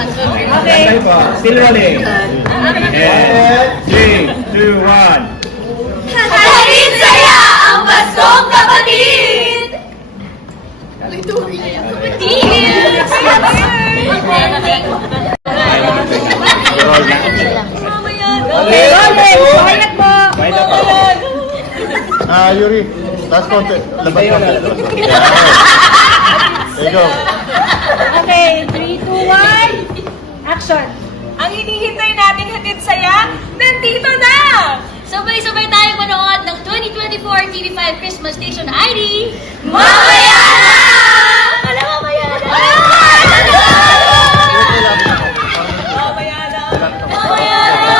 Okay. Po. Still rolling. And 3, 2, 1. Hatid saya ang Paskong Kapatid! Na. Okay, rolling. Quiet po. Quiet na po. Ah, Yuri, last konti. Labas na. There you go. Okay, 3, 2, 1. Action. Ang hinihintay nating hatid saya, nandito na! Sabay-sabay tayong manood ng 2024 TV5 Christmas Station ID. Mamaya na! Wala mamaya na! Mamaya na! Mamaya na!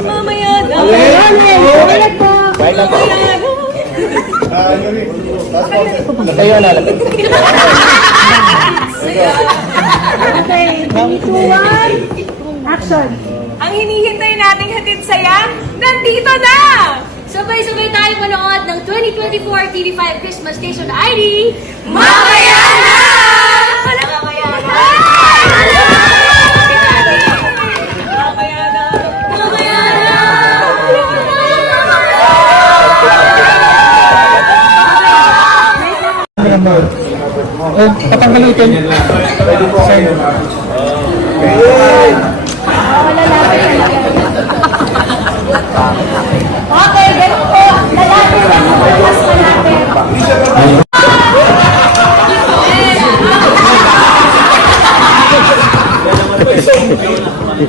Mamaya na! Quiet na Ah, na lang. Okay, 3, 2, 1. Action. Ang hinihintay nating hatid saya, nandito na! Sabay-sabay tayo manood ng 2024 TV5 Christmas Station ID. Mamaya Oh, patanggal ito. Okay, ganun po. Lalaki lang po. Mas malapit.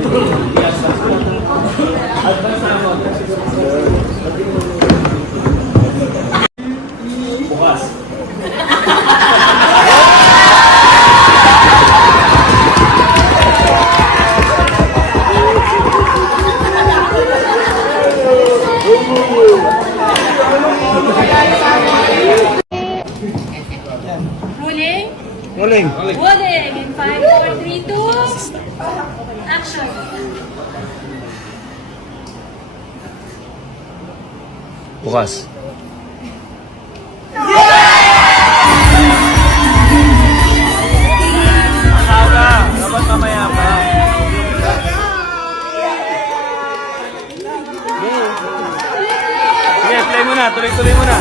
Rolling. Rolling. Rolling. In 5, 4, 3, 2. Action. Bukas. Tuloy-tuloy mo na.